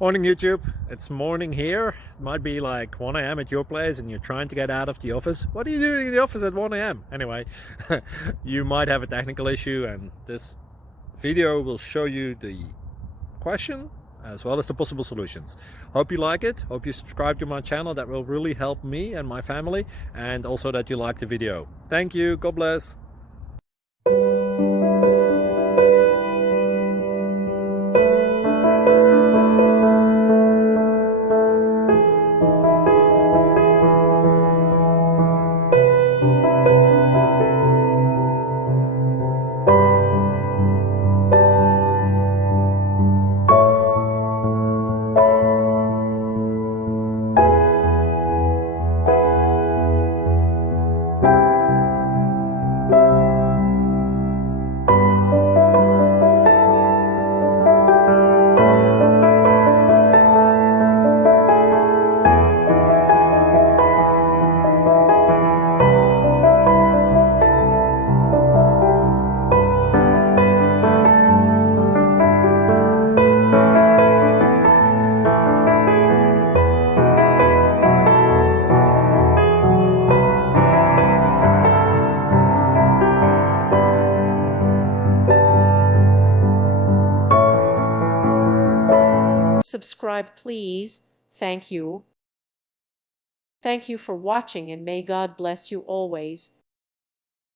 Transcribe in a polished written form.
Morning YouTube, it's morning here. It might be like 1 a.m. at your place and you're trying to get out of the office. What are you doing in the office at 1 a.m.? Anyway, you might have a technical issue and this video will show you the question as well as the possible solutions. Hope you like it, hope you subscribe to my channel. That will really help me and my family, and also that you like the video. Thank you, God bless. Subscribe, please. Thank you. Thank you for watching, and may God bless you always.